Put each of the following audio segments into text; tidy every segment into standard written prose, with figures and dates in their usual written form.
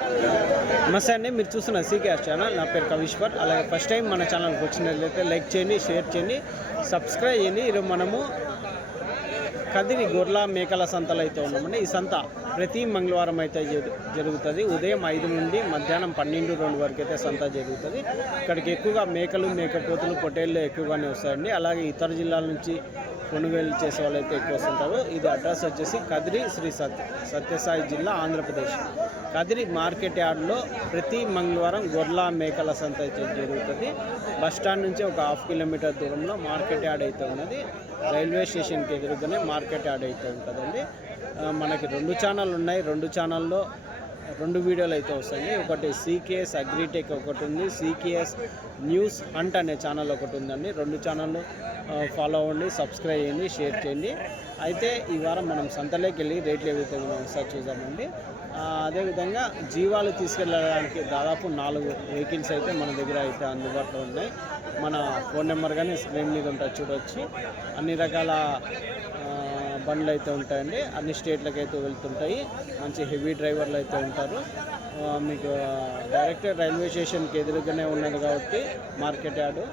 నమస్తే అండి, మీరు చూస్తున్న సీకేఆర్ ఛానల్. నా పేరు కవీశ్వర్. అలాగే ఫస్ట్ టైం మన ఛానల్కి వచ్చినట్లయితే లైక్ చేయండి, షేర్ చేయండి, సబ్స్క్రైబ్ చేయండి. ఈరోజు మనము కదిరి గొర్రెల మేకల సంతలో అయితే ఉన్నామండి. ఈ సంత ప్రతి మంగళవారం అయితే జరుగుతుంది. ఉదయం 5 నుండి మధ్యాహ్నం 12-2 వరకు అయితే సంత జరుగుతుంది. ఇక్కడికి ఎక్కువగా మేకలు, మేకపోతులు, పొట్టేళ్ళు ఎక్కువగానే వస్తాయండి. అలాగే ఇతర జిల్లాల నుంచి కొనుగోలు చేసే వాళ్ళు అయితే ఎక్కువ వస్తుంటారు. ఇది అడ్రస్ వచ్చేసి కదిరి శ్రీ సత్యసాయి జిల్లా, ఆంధ్రప్రదేశ్. కదిరి మార్కెట్ యార్డ్లో ప్రతి మంగళవారం గొర్రెల మేకల సంత అయితే జరుగుతుంది. బస్టాండ్ నుంచి ఒక 1/2 కిలోమీటర్ దూరంలో మార్కెట్ యార్డ్ అయితే ఉన్నది. రైల్వే స్టేషన్కి ఎదురుగానే మార్కెట్ యార్డ్ అయితే ఉంటుందండి. మనకి 2 ఛానళ్ళు ఉన్నాయి. 2 ఛానల్లో 2 వీడియోలు అయితే వస్తాయి. ఒకటి సీకేఎస్ అగ్రిటెక్ ఒకటి ఉంది, సీకేఎస్ న్యూస్ హంట్ అనే ఛానల్ ఒకటి ఉందండి. 2 ఛానళ్ళు ఫాలో అవ్వండి, సబ్స్క్రైబ్ చేయండి, షేర్ చేయండి. అయితే ఈ వారం మనం సంతలోకి వెళ్ళి రేట్లు ఏవైతే మనం ఒకసారి చూద్దామండి. అదేవిధంగా జీవాలు తీసుకెళ్ళడానికి దాదాపు 4 వెహికల్స్ అయితే మన దగ్గర అయితే అందుబాటులో ఉన్నాయి. మన ఫోన్ నెంబర్ కానీ స్క్రీన్ మీద ఉంటుంది, చూడవచ్చు. అన్ని రకాల బండ్లు అయితే ఉంటాయండి. అన్ని స్టేట్లకు అయితే వెళ్తుంటాయి. మంచి హెవీ డ్రైవర్లు అయితే ఉంటారు. మీకు డైరెక్ట్ రైల్వే స్టేషన్కి ఎదురుగానే ఉన్నది కాబట్టి మార్కెట్ యార్డు.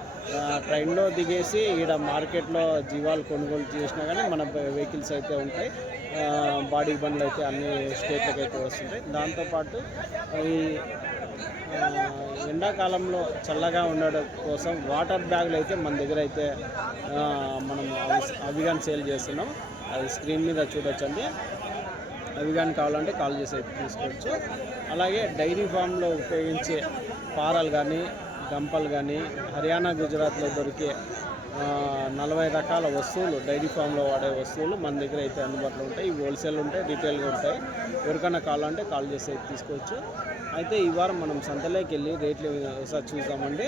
ట్రైన్లో దిగేసి ఈడ మార్కెట్లో జీవాలు కొనుగోలు చేసినా కానీ మన వెహికల్స్ అయితే ఉంటాయి. బాడీ బండ్లు అయితే అన్ని స్టేట్లకు అయితే వస్తుంటాయి. దాంతోపాటు ఈ ఎండాకాలంలో చల్లగా ఉండడం కోసం వాటర్ బ్యాగులు అయితే మన దగ్గర అయితే మనం అవి కానీ సేల్ చేస్తున్నాం. అది స్క్రీన్ మీద చూడొచ్చండి. అవి కానీ కావాలంటే కాల్ చేసి అయితే తీసుకోవచ్చు. అలాగే డైరీ ఫామ్లో ఉపయోగించే పారాలు కానీ, గంపలు కానీ, హర్యానా, గుజరాత్లో దొరికే 40 రకాల వస్తువులు, డైరీ ఫామ్లో వాడే వస్తువులు మన దగ్గర అయితే అందుబాటులో ఉంటాయి. ఇవి హోల్సేల్ ఉంటాయి, రీటైల్గా ఉంటాయి. ఎవరికైనా కావాలంటే కాల్ చేసి అయితే తీసుకోవచ్చు. అయితే ఈ వారం మనం సంతలోకి వెళ్ళి రేట్లు ఒకసారి చూద్దామండి.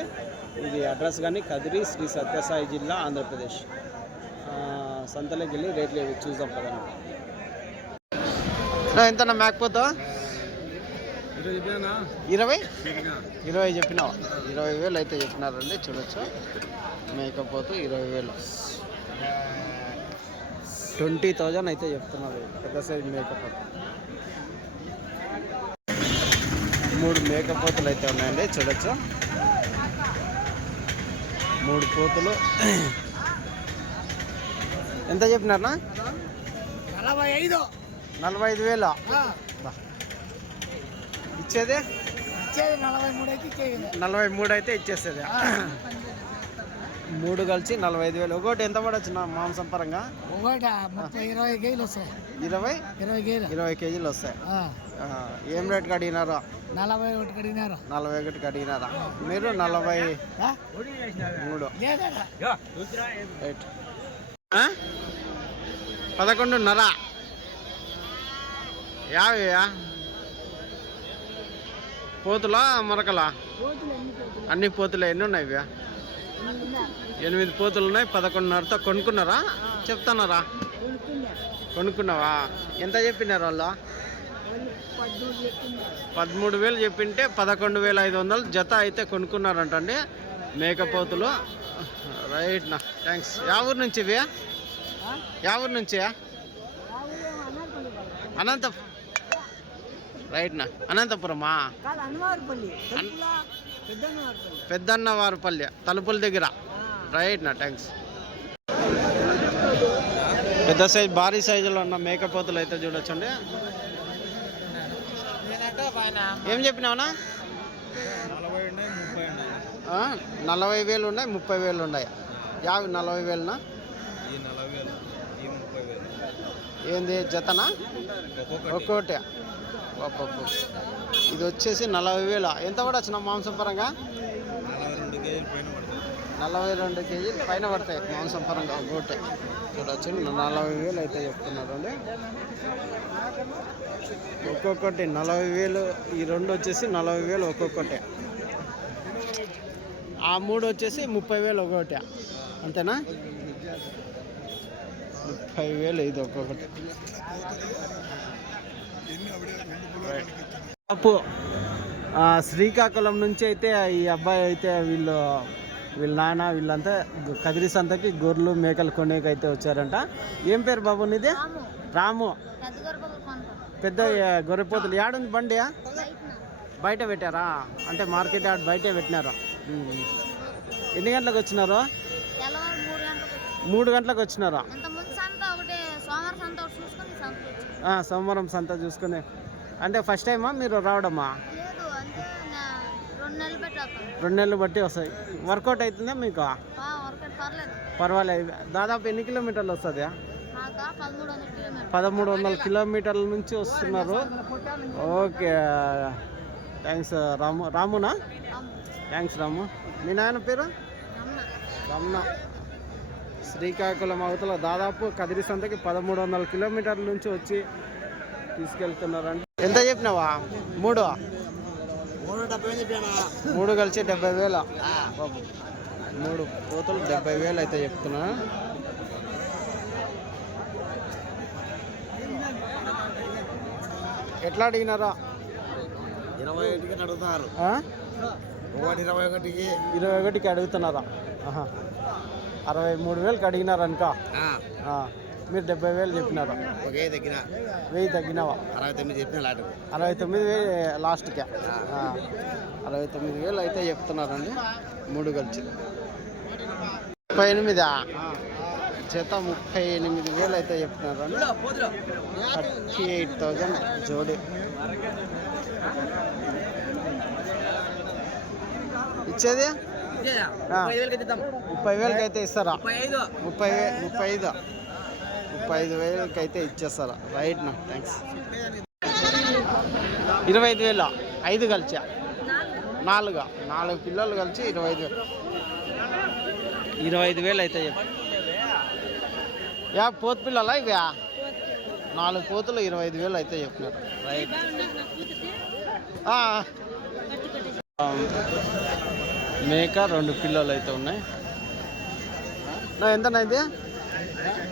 ఇది అడ్రస్ కానీ కదిరి శ్రీ సత్యసాయి జిల్లా, ఆంధ్రప్రదేశ్. సంతలోకి వెళ్ళి రేట్లు చూద్దాం కదండి. ఎంతన్నా మేకపోతా? 20 చెప్పినావా? 20,000 అయితే చెప్పినారండి. చూడొచ్చు, మేకపోతు 20,000, 20,000 అయితే చెప్తున్నారు. పెద్ద సైజ్ మేకపోతు. 3 మేకపోతులు అయితే ఉన్నాయండి. చూడొచ్చు, 3 పోతులు. ఎంత చెప్పినారనా? 45,000. ఇచ్చేది 43 అయితే ఇచ్చేస్తుంది. 3 కలిసి 45,000. ఒకటి ఎంత పడవచ్చు నా మాంసం పరంగా? 20 కేజీలు వస్తాయి. 20 కేజీలు వస్తాయి. ఏం రేట్కి అడిగినారు? 41 అడిగినారా? మీరు 43. 11.5. 50 పోతులా, మరకలా? అన్ని పోతులు ఎన్ని ఉన్నాయి? 8 పోతులు ఉన్నాయి. 11.5తో కొనుక్కున్నారా? చెప్తున్నారా? కొనుక్కున్నావా? ఎంత చెప్పినారు వాళ్ళు? 13,000 చెప్పింటే 11,500 జత అయితే కొనుక్కున్నారంటండి మేకపోతులు. రైట్ నా, థ్యాంక్స్. యా ఊరు నుంచి ఇవి? యా ఊరు నుంచి? రైట్ నా, అనంతపురమా? పెద్దన్నవారిపల్లి, తలుపుల దగ్గర. రైట్ నా, థ్యాంక్స్. పెద్ద సైజ్, భారీ సైజులో ఉన్న మేకపోతులు అయితే చూడొచ్చండి. ఏం చెప్పినావునా? 40,000 ఉన్నాయి, 30,000 ఉన్నాయి. 40,000నా? ఏంది జతనా? ఒక్కోటి. ఇది వచ్చేసి 40,000. ఎంత పడవచ్చు నా మాంసం పరంగా? 42 కేజీలు పైన పడతాయి మాంసం పరంగా ఒక్కోటి. చూడవచ్చు, 40,000 అయితే చెప్తున్నారు అండి. ఒక్కొక్కటి 40,000. ఈ 2 వచ్చేసి 40,000 ఒక్కొక్కటి. ఆ 3 వచ్చేసి 30,000 ఒక్కొక్కటి. అంతేనా? 30,000 ఇది ఒక్కొక్కటి. శ్రీకాకుళం నుంచి అయితే ఈ అబ్బాయి అయితే వీళ్ళ నాన్న వీళ్ళంతా కదిరి సంతకి గొర్రెలు మేకలు కొనేకైతే వచ్చారంట. ఏం పేరు బాబు నీది? రాము. పెద్ద గొర్రెపోతులు. ఏడుంది బండి? బయట పెట్టారా? అంటే మార్కెట్ యార్డ్ బయటే పెట్టినారా? ఎన్ని గంటలకు వచ్చినారు? 3 గంటలకు వచ్చినారా? సోమవారం సంత చూసుకుని. అంటే ఫస్ట్ టైమా మీరు రావడమా? 2 నెలలు బట్టి వస్తాయి. వర్కౌట్ అవుతుందా మీకు? పర్వాలేదు. దాదాపు ఎన్ని కిలోమీటర్లు వస్తుంది? 1300 కిలోమీటర్ల నుంచి వస్తున్నారు. ఓకే, థ్యాంక్స్ రామునా? థ్యాంక్స్ రాము. మీ నాయన పేరు? రమణ. శ్రీకాకుళం అవతల దాదాపు కదిరి సంతకి 1300 కిలోమీటర్ల నుంచి వచ్చి తీసుకెళ్తున్నారండి. ఎంత చెప్పినావా? 3 కలిసి 70,000. 3 పోతులు 70,000 అయితే చెప్తున్నా. ఎట్లా అడిగినారా? 21కి అడుగుతున్నారు. 21కి అడుగుతున్నారా? 63,000కి అడిగినారనుక. మీరు 70,000 చెప్పినారు. 1000 తగ్గినావా? 69,000 లాస్ట్కి. 69,000 అయితే చెప్తున్నారండి 3 కలిసి. 38 జత 38,000 అయితే చెప్తున్నారండి. 38,000 జోడి. ఇచ్చేది 30,000కి అయితే ఇస్తారా? 35,000కి అయితే ఇచ్చేస్తారా? రైట్ నా, థ్యాంక్స్. 25,000 5 కలిసి. 4 పిల్లలు కలిసి 25,000 అయితే చెప్పు. పోతు పిల్లలా ఇవా? 4 పోతులు 25,000 అయితే చెప్పినారు. రైట్. మేక 2 పిల్లలు అయితే ఉన్నాయి. ఎంతనా ఇది?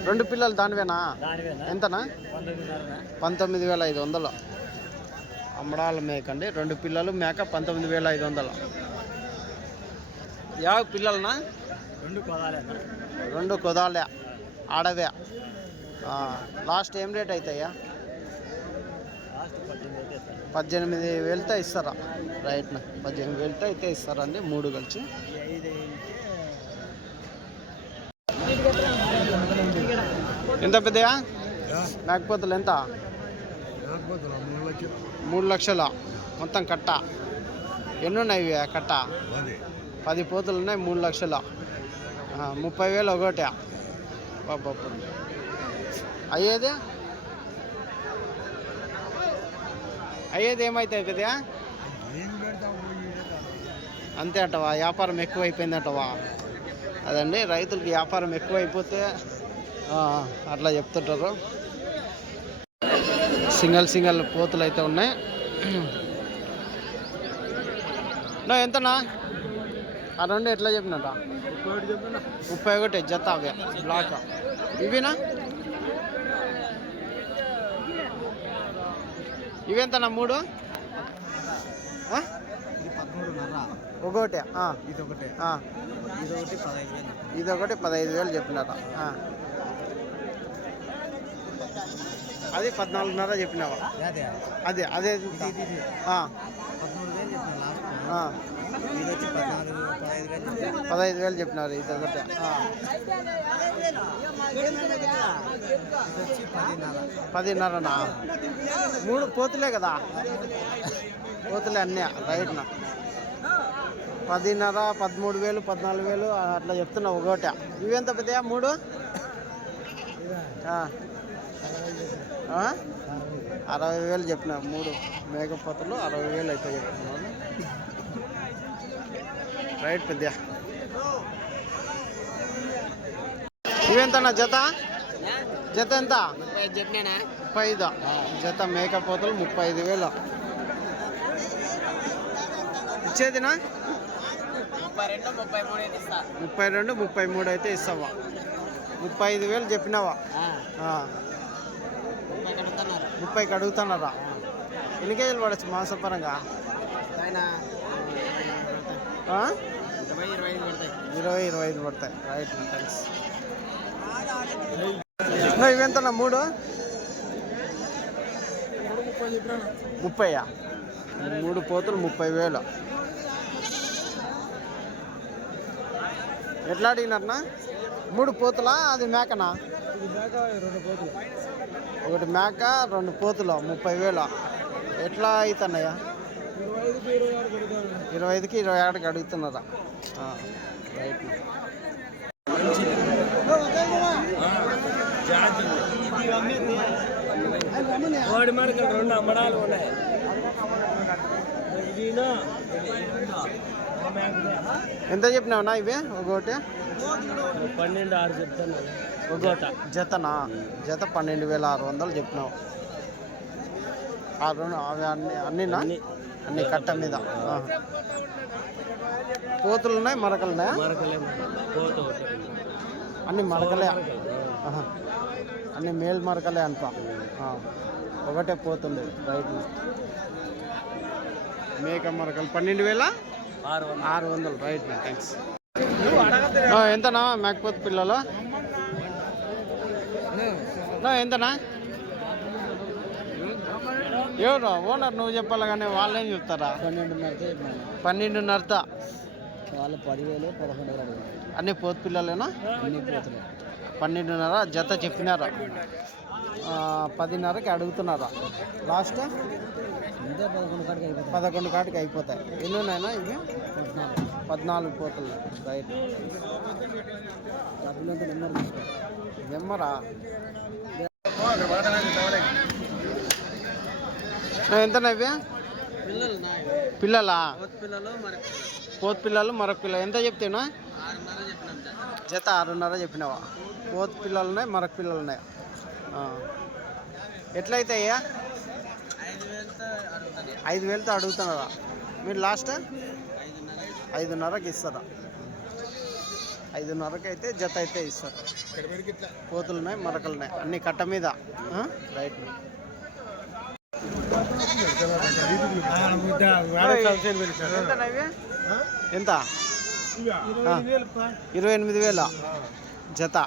2 పిల్లలు దానివేనా? ఎంతనా? 19,500. అమ్మడాల మేక అండి. 2 పిల్లలు మేక 19,500. పిల్లలనా? 2 కొదాలే ఆడవే. లాస్ట్ ఏం రేట్ అవుతాయా? 18,000తో ఇస్తారా? రైట్ నా, 18,000తో అయితే ఇస్తారండి 3 కలిసి. ఎంత పెద్దయా మేకపోతులు? ఎంత? 3 లక్షలు మొత్తం కట్ట. ఎన్ని ఉన్నాయి కట్ట? 10 పోతులు ఉన్నాయి. 3 లక్షలు. 30,000 ఒకటి. బాబా అయ్యేది ఏమవుతాయి పెద్దయా? అంతే అంటవా? వ్యాపారం ఎక్కువ అయిపోయింది అంటవా? అదండి, రైతులకి వ్యాపారం ఎక్కువైపోతే అట్లా చెప్తుంటారు. సింగల్ పోతులు అయితే ఉన్నాయి. ఎంతనా? ఆ 2 ఎట్లా చెప్పినట? 31 జత. అవే బ్లాక్ ఇవినా? ఇవెంతనా? 3 ఒకటి. ఇదొకటి 15,000 చెప్పినారా? అది 14,500 చెప్పినావా? అదే 15,000 చెప్పినారు. ఇదొకటి 10,500నా? 3 పోతులే కదా? పోతులే అన్నీ. రైట్నా, 10,500, 13,000, 14,000 అట్లా చెప్తున్నావు ఒకటి. ఇవెంత పెద్దయా? 3 60,000 చెప్పిన. 3 మేకపోతులు 60,000 అయితే చెప్తున్నాను. రైట్ పెద్దయా. ఇవెంతనా జత? జత ఎంత? 35 జత మేకపోతులు 35,000. ఇచ్చేదినా? 32, 33 అయితే ఇస్తావా? 35,000 చెప్పినావా? 30కి అడుగుతున్నారా? ఎన్ని కేజీలు పడచ్చు మాంసపరంగా? 20-25 పడతాయి. Right, thanks. ఇవెంతనా? 3 30. 3 పోతులు 30,000. ఎట్లా అడిగినారనా? 3 పోతులా? అది మేకనా? ఒకటి మేక 2 పోతులు 30,000. ఎట్లా అవుతున్నాయా? 25కి 26కి అడుగుతున్నారా? రైట్. ఎంత చెప్పినావునా ఇవి? ఒకటి 12,600 చెప్తాను. ఒకటి జతనా? జత 12,600 చెప్పినావు. అవి అన్నీనా? అన్ని కట్ట మీద. పోతులు ఉన్నాయి, మరకలు ఉన్నాయా? అన్ని మరకలే. అన్ని మేల్ మరకలే అనుకో. ఒకటే పోతుంది. రైట్. మేక మరకలు 12,600. రైట్. థ్యాంక్స్. ఎంతనా మేకపోతు పిల్లలు? ఎంతనా? ఎవరు ఓనర్? నువ్వు చెప్పాలి కానీ వాళ్ళేం చెప్తారా? 12,500. వాళ్ళు 10,000, 11,000. అన్ని పోతు పిల్లలేనా? అన్ని పోతులు. 12,500 జత చెప్పినారా? 10,500కి అడుగుతున్నారా? లాస్ట్ 11 కాటికి అయిపోతాయి. ఎన్ని ఉన్నాయినా ఇవి? 14 పోతులు. రైట్. నెంబరా? ఎంతనా ఇవి? పిల్లలా? పోతు పిల్లలు మరొక పిల్లలు ఎంత చెప్తేనా? జత 6,500 చెప్పినావా? పోతు పిల్లలు ఉన్నాయి, మరొక పిల్లలు ఉన్నాయి. ఎట్లయితాయ్యా? 5,000తో అడుగుతున్నారా? మీరు లాస్ట్ 5,500కి ఇస్తారా? 5,500కి అయితే జత అయితే ఇస్తారు. పోతులు ఉన్నాయి, మరకలు ఉన్నాయి, అన్ని కట్ట మీద. రైట్. ఎంత? 28,000 జత.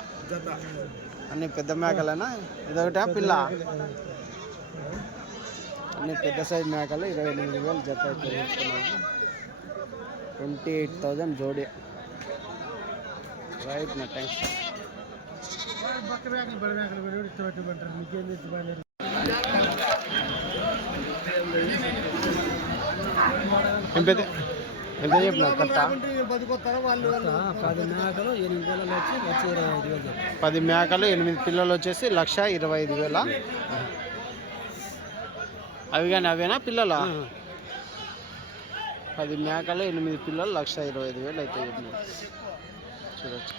అన్ని పెద్ద మేకలేనా? ఇదొకటా పిల్ల? అన్ని పెద్ద సైజ్ మేకలు. 28,000 జత అయితే తీసుకున్నాము. 28,000 జోడి. రైట్. నా థ్యాంక్స్. ఎంత చెప్పినా కట్ట? 10 మేకలు 8 పిల్లలు వచ్చేసి 1,25,000. అవి కానీ అవేనా పిల్లలా? 10 మేకలు 8 పిల్లలు 1,25,000 అయితే చెప్పినాయి. చూడచ్చు.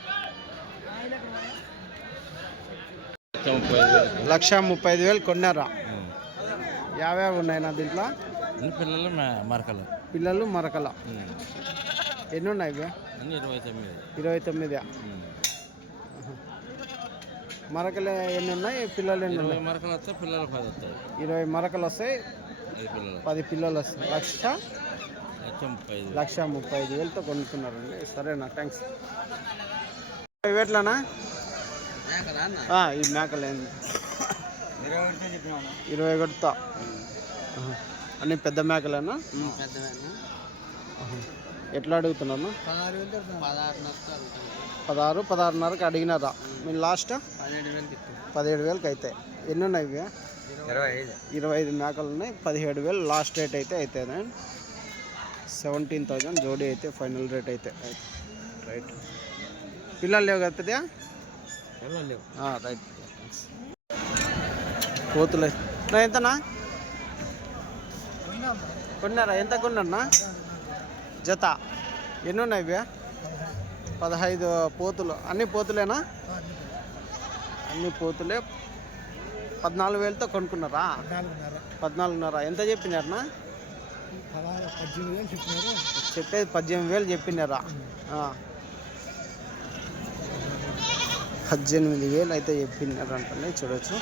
1,35,000 కొన్నారా? యాభై ఉన్నాయినా దీంట్లో? పిల్లలు మరకల. ఎన్ని ఉన్నాయి ఇవి? 29. మరకలు ఎన్ని ఉన్నాయి? పిల్లలు ఎన్ని ఉన్నాయి? 20 మరకలు వస్తాయి, 10 పిల్లలు వస్తాయి. 1,35,000తో కొనుక్కున్నారండి. సరేనా? థ్యాంక్స్. ఇవేట్లానా? ఈ మేకలు ఏంది? 20 కొడతా. అన్ని పెద్ద మేకలేనా? ఎట్లా అడుగుతున్నాను? 16,500కి అడిగినారా? మీరు లాస్ట్ 17,000కి అయితే. ఎన్ని ఉన్నాయి ఇవి? 25 మేకలు ఉన్నాయి, 17,000 లాస్ట్ రేట్ అయితే అవుతుంది. 17,000 జోడీ అయితే ఫైనల్ రేట్ అయితే. రైట్. పిల్లలు లేవు కదా? రైట్. కోతులు ఎంతనా కొన్నారా? ఎంత కొన్నారన్నా జత? ఎన్ని ఉన్నాయి ఇవి? 15 పోతులు. అన్ని పోతులేనా? అన్ని పోతులే. 14,000తో కొనుక్కున్నారా? 14,500. ఎంత చెప్పినారనా? చెప్పేది 18,000 చెప్పినారా? 18,000 అయితే చెప్పినారంటే చూడవచ్చు.